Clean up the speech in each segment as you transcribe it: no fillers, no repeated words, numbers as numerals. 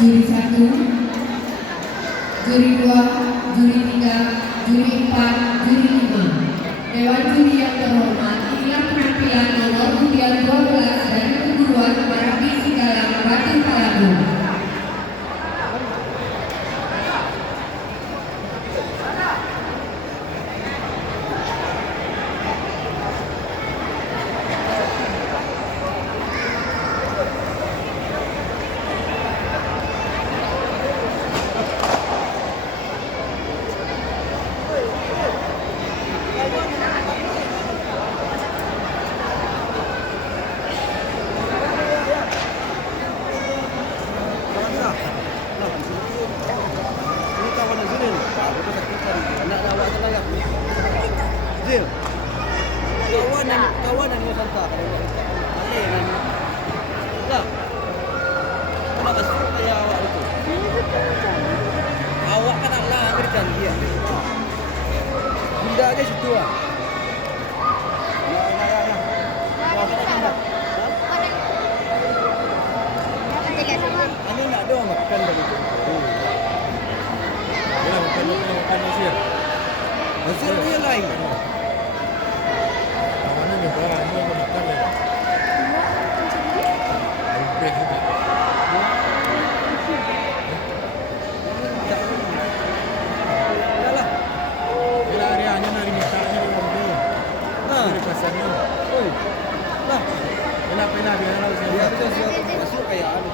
juri 1, juri 2, juri 3, juri 4, juri 5. Dewan juri yang terhormat, inilah penampilan nomor undian 12 dari perguruan Marapi Sigalang Batu Palabu. Kawanan mo santa. Lah. Kalau kasih kaya awak itu. Awak kan Allah berikan dia. Bunda ke situ ah. Anu nak doang makan dari itu. Bila makan Nasir. Nasir dia lain. Mana ni bawa anu makan lagi. Break juga. Yalah. Bila hariannya nari misalnya di mobil. Dari pasarnya. Oi. Lah, Pena biar tahu dia siapa. bisa siap masuk kayak anu.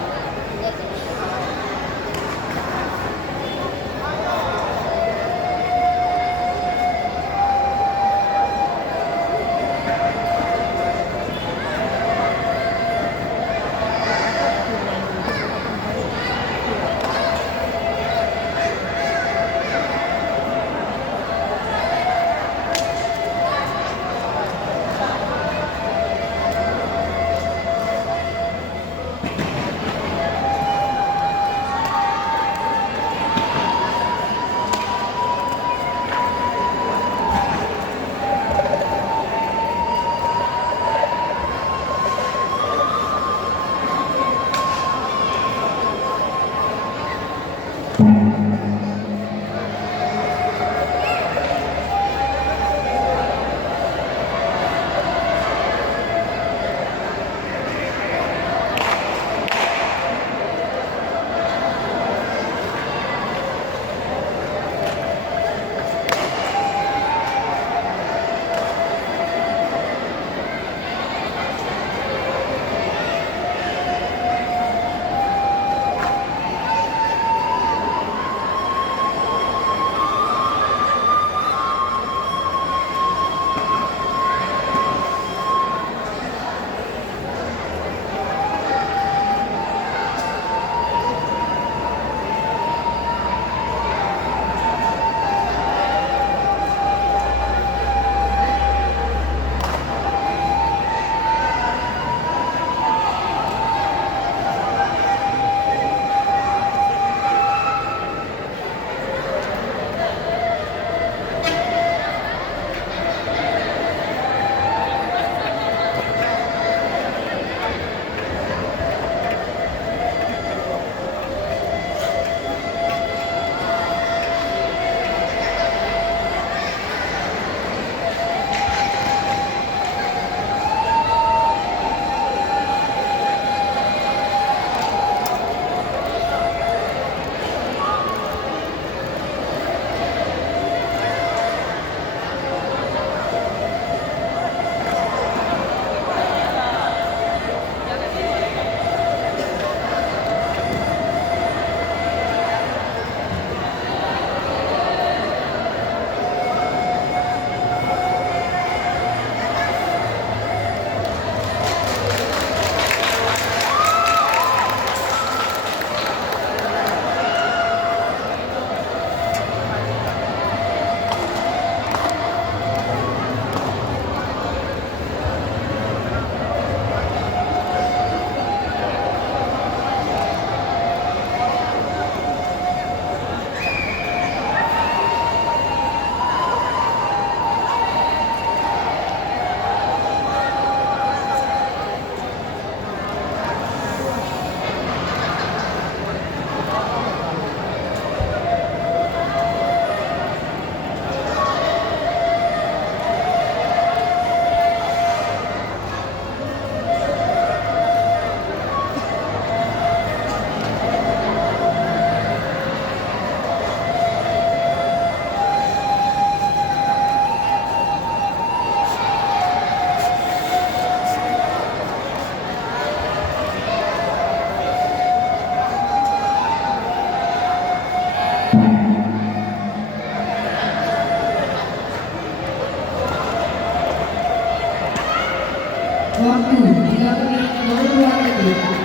Waktu 3 menit 02 detik.